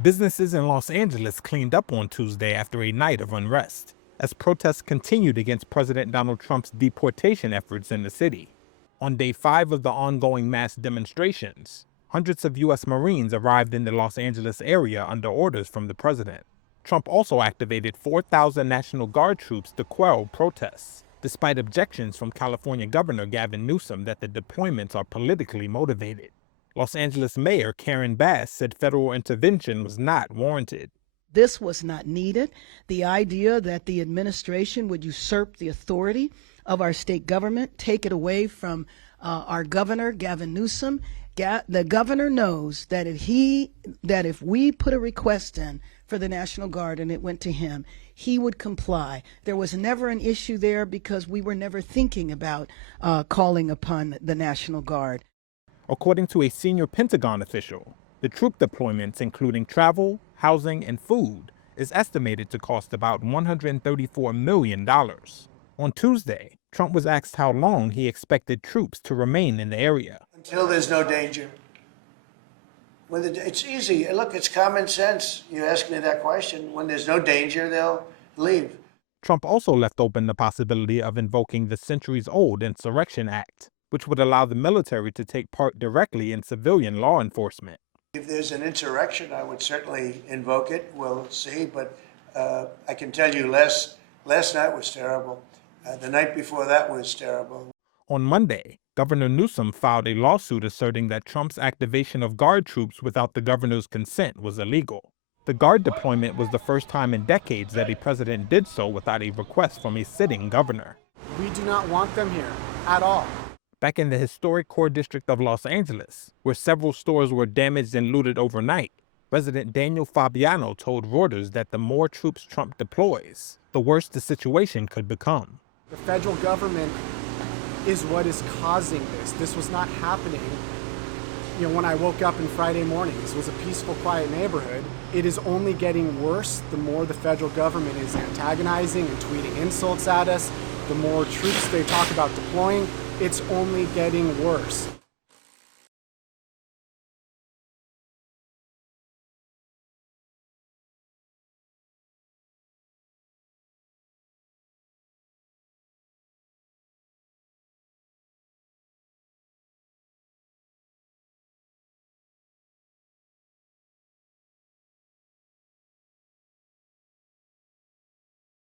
Businesses in Los Angeles cleaned up on Tuesday after a night of unrest, as protests continued against President Donald Trump's deportation efforts in the city. On day 5 of the ongoing mass demonstrations, hundreds of U.S. Marines arrived in the Los Angeles area under orders from the president. Trump also activated 4,000 National Guard troops to quell protests, despite objections from California Governor Gavin Newsom that the deployments are politically motivated. Los Angeles Mayor Karen Bass said federal intervention was not warranted. This was not needed. The idea that the administration would usurp the authority of our state government, take it away from our governor, Gavin Newsom. The governor knows that if we put a request in for the National Guard and it went to him, he would comply. There was never an issue there because we were never thinking about calling upon the National Guard. According to a senior Pentagon official, the troop deployments, including travel, housing, and food, is estimated to cost about $134 million. On Tuesday, Trump was asked how long he expected troops to remain in the area. Until there's no danger. It's easy. Look, it's common sense. You ask me that question. When there's no danger, they'll leave. Trump also left open the possibility of invoking the centuries-old Insurrection Act, which would allow the military to take part directly in civilian law enforcement. If there's an insurrection, I would certainly invoke it. We'll see. But I can tell you last night was terrible. The night before that was terrible. On Monday, Governor Newsom filed a lawsuit asserting that Trump's activation of Guard troops without the governor's consent was illegal. The Guard deployment was the first time in decades that a president did so without a request from a sitting governor. We do not want them here at all. Back in the historic core district of Los Angeles, where several stores were damaged and looted overnight, Resident Daniel Fabiano told Reuters that the more troops Trump deploys, the worse the situation could become. The federal government is what is causing this. This was not happening, when I woke up on Friday morning. This was a peaceful, quiet neighborhood. It is only getting worse the more the federal government is antagonizing and tweeting insults at us. The more troops they talk about deploying, it's only getting worse.